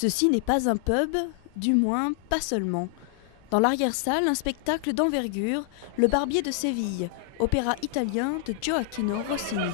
Ceci n'est pas un pub, du moins pas seulement. Dans l'arrière-salle, un spectacle d'envergure, Le Barbier de Séville, opéra italien de Gioacchino Rossini.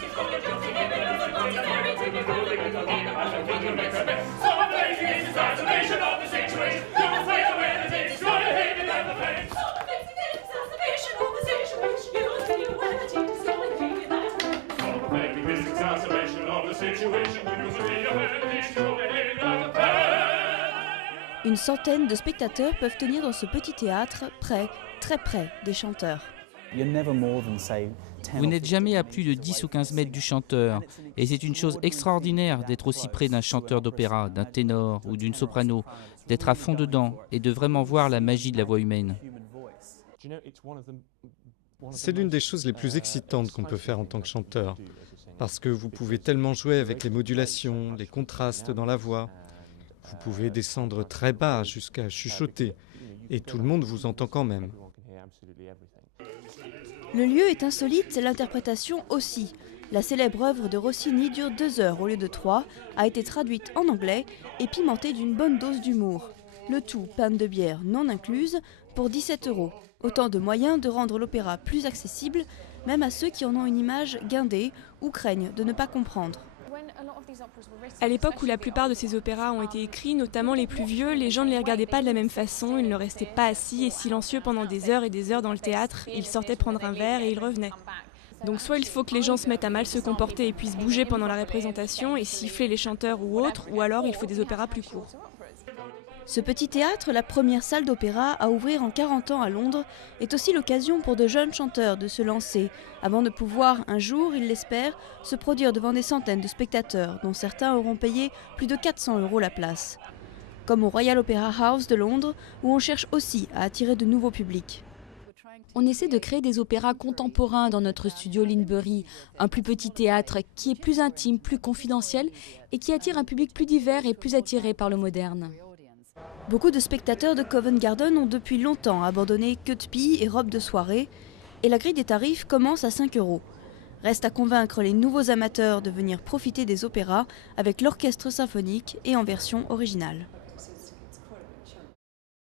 Une centaine de spectateurs peuvent tenir dans ce petit théâtre, près, très près des chanteurs. Vous n'êtes jamais à plus de 10 ou 15 mètres du chanteur, et c'est une chose extraordinaire d'être aussi près d'un chanteur d'opéra, d'un ténor ou d'une soprano, d'être à fond dedans et de vraiment voir la magie de la voix humaine. C'est l'une des choses les plus excitantes qu'on peut faire en tant que chanteur, parce que vous pouvez tellement jouer avec les modulations, les contrastes dans la voix. Vous pouvez descendre très bas jusqu'à chuchoter, et tout le monde vous entend quand même. Le lieu est insolite, l'interprétation aussi. La célèbre œuvre de Rossini dure 2 heures au lieu de 3, a été traduite en anglais et pimentée d'une bonne dose d'humour. Le tout, panne de bière non incluse, pour 17 €. Autant de moyens de rendre l'opéra plus accessible, même à ceux qui en ont une image guindée ou craignent de ne pas comprendre. À l'époque où la plupart de ces opéras ont été écrits, notamment les plus vieux, les gens ne les regardaient pas de la même façon, ils ne restaient pas assis et silencieux pendant des heures et des heures dans le théâtre, ils sortaient prendre un verre et ils revenaient. Donc soit il faut que les gens se mettent à mal se comporter et puissent bouger pendant la représentation et siffler les chanteurs ou autres, ou alors il faut des opéras plus courts. Ce petit théâtre, la première salle d'opéra à ouvrir en 40 ans à Londres, est aussi l'occasion pour de jeunes chanteurs de se lancer, avant de pouvoir, un jour, ils l'espèrent, se produire devant des centaines de spectateurs, dont certains auront payé plus de 400 € la place. Comme au Royal Opera House de Londres, où on cherche aussi à attirer de nouveaux publics. On essaie de créer des opéras contemporains dans notre studio Linbury, un plus petit théâtre qui est plus intime, plus confidentiel et qui attire un public plus divers et plus attiré par le moderne. Beaucoup de spectateurs de Covent Garden ont depuis longtemps abandonné queue de pie et robe de soirée, et la grille des tarifs commence à 5 €. Reste à convaincre les nouveaux amateurs de venir profiter des opéras avec l'orchestre symphonique et en version originale.